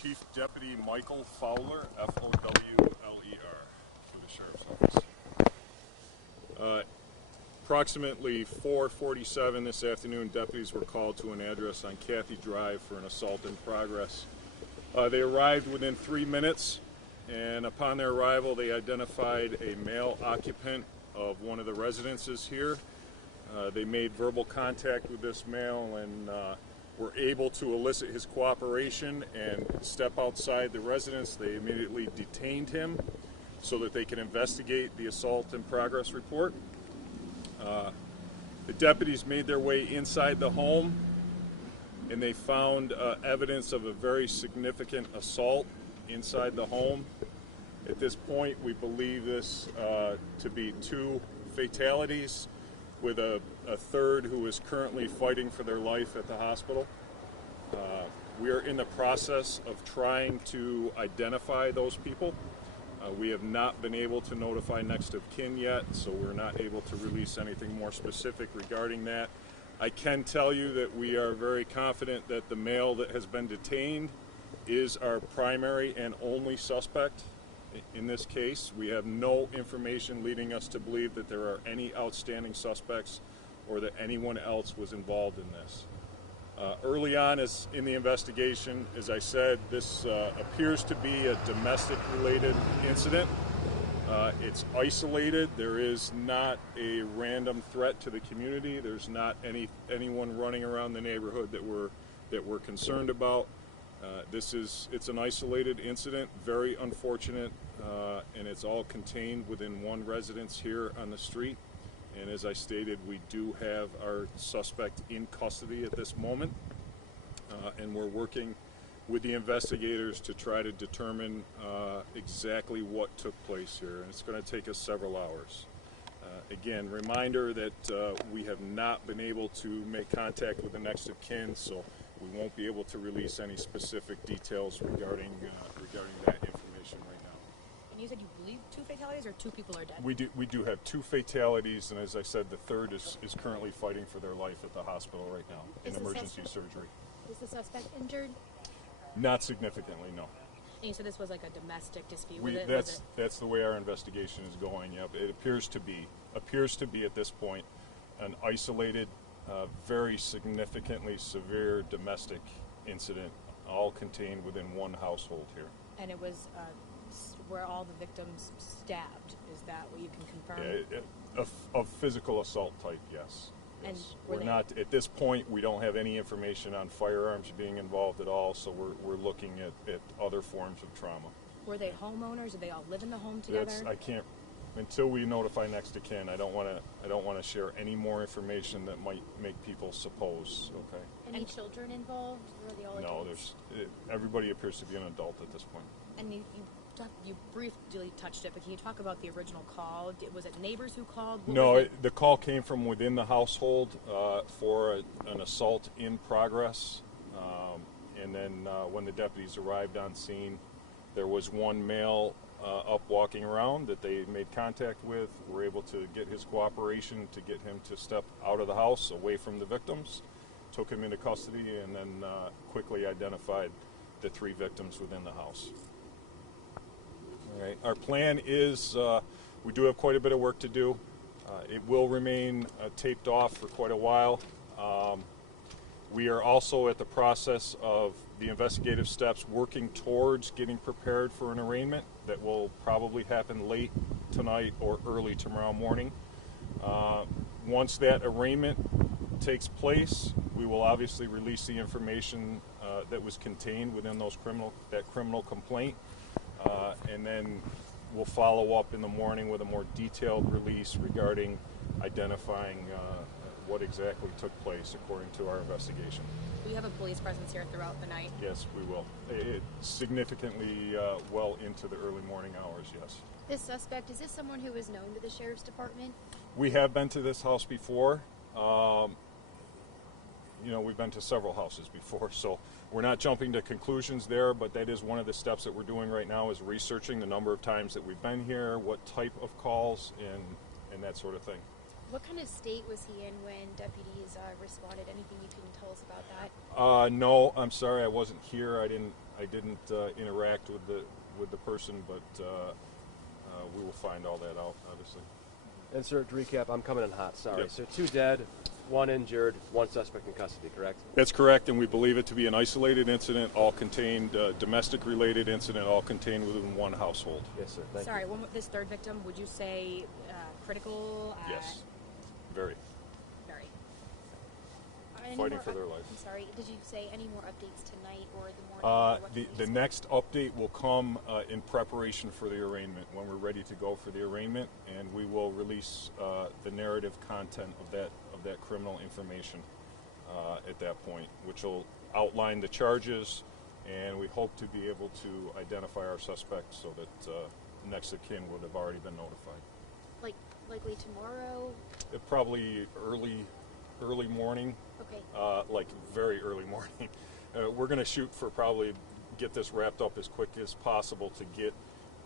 Chief Deputy Michael Fowler, Fowler, for the Sheriff's Office. Approximately 4:47 this afternoon, deputies were called to an address on Cathy Drive for an assault in progress. They arrived within 3 minutes, and upon their arrival, they identified a male occupant of one of the residences here. They made verbal contact with this male and were able to elicit his cooperation and step outside the residence. They immediately detained him so that they could investigate the assault in progress report. The deputies made their way inside the home, and they found evidence of a very significant assault inside the home. At this point, we believe this to be 2 fatalities, with a third who is currently fighting for their life at the hospital. We are in the process of trying to identify those people. We have not been able to notify next of kin yet, so we're not able to release anything more specific regarding that. I can tell you that we are very confident that the male that has been detained is our primary and only suspect in this case. We have no information leading us to believe that there are any outstanding suspects or that anyone else was involved in this. Early on in the investigation, as I said, this appears to be a domestic-related incident. It's isolated. There is not a random threat to the community. There's not anyone running around the neighborhood that we're concerned about. It's an isolated incident, very unfortunate, and it's all contained within one residence here on the street. And as I stated, we do have our suspect in custody at this moment, and we're working with the investigators to try to determine exactly what took place here, and it's going to take us several hours. Again, reminder that we have not been able to make contact with the next of kin, so we won't be able to release any specific details regarding that information right now. And you said you believe 2 fatalities, or 2 people are dead? We do have 2 fatalities, and as I said, the third is currently fighting for their life at the hospital right now in emergency surgery. Is the suspect injured? Not significantly, no. And you said this was like a domestic dispute. That's the way our investigation is going. Yep, it appears to be at this point an isolated, very significantly severe domestic incident, all contained within one household here. And it was where all the victims stabbed. Is that what you can confirm? Of physical assault type, yes. And we're not at this point. We don't have any information on firearms being involved at all. So we're looking at other forms of trauma. Were they homeowners? Did they all live in the home together? I can't until we notify next of kin. I don't want to share any more information that might make people suppose. Okay. Any children involved? Or are they all adults? No, everybody appears to be an adult at this point. And you briefly touched it, but can you talk about the original call? Was it neighbors who called? No, the call came from within the household for an assault in progress. And then when the deputies arrived on scene, there was one male up walking around that they made contact with. Were able to get his cooperation to get him to step out of the house, away from the victims, took him into custody, and then quickly identified the 3 victims within the house. All right. Our plan is we do have quite a bit of work to do. It will remain taped off for quite a while. We are also at the process of the investigative steps, working towards getting prepared for an arraignment that will probably happen late tonight or early tomorrow morning. Once that arraignment takes place, we will obviously release the information that was contained within that criminal complaint. And then we'll follow up in the morning with a more detailed release regarding identifying what exactly took place according to our investigation. Will you have a police presence here throughout the night? Yes, we will. Significantly well into the early morning hours, yes. This suspect, is this someone who is known to the Sheriff's Department? We have been to this house before. We've been to several houses before, so we're not jumping to conclusions there, but that is one of the steps that we're doing right now, is researching the number of times that we've been here, what type of calls, and that sort of thing. What kind of state was he in when deputies responded? Anything you can tell us about that? No, I'm sorry, I wasn't here. I I didn't interact with the person, but we will find all that out, obviously. And sir, to recap, I'm coming in hot, sorry. Yep. So 2 dead, 1 injured, 1 suspect in custody, correct? That's correct, and we believe it to be an isolated incident, all contained, domestic-related incident, all contained within one household. Yes, sir. Thank Sorry, you. this third victim, would you say critical? Yes, very. Very. Fighting for their life. I'm sorry, did you say any more updates tonight or the morning? Or what The next update will come in preparation for the arraignment, when we're ready to go for the arraignment, and we will release the narrative content of that criminal information at that point, which will outline the charges, and we hope to be able to identify our suspects so that next of kin would have already been notified. Like likely tomorrow? Probably early morning. Okay. Like very early morning. We're going to shoot for probably get this wrapped up as quick as possible to get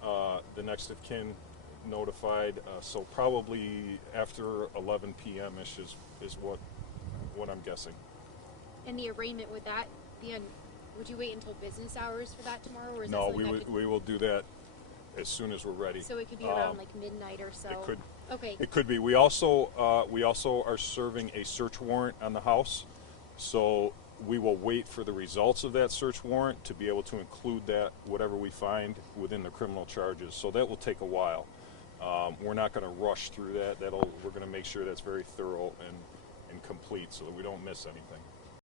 the next of kin notified. So probably after 11 p.m. ish is what I'm guessing. And the arraignment, would that be on? Would you wait until business hours for that tomorrow, or is No, that something we will do that as soon as we're ready. So it could be around like midnight or so. It could. Okay. It could be. We also are serving a search warrant on the house, so we will wait for the results of that search warrant to be able to include that whatever we find within the criminal charges. So that will take a while. We're not going to rush through that. We're going to make sure that's very thorough and complete so that we don't miss anything.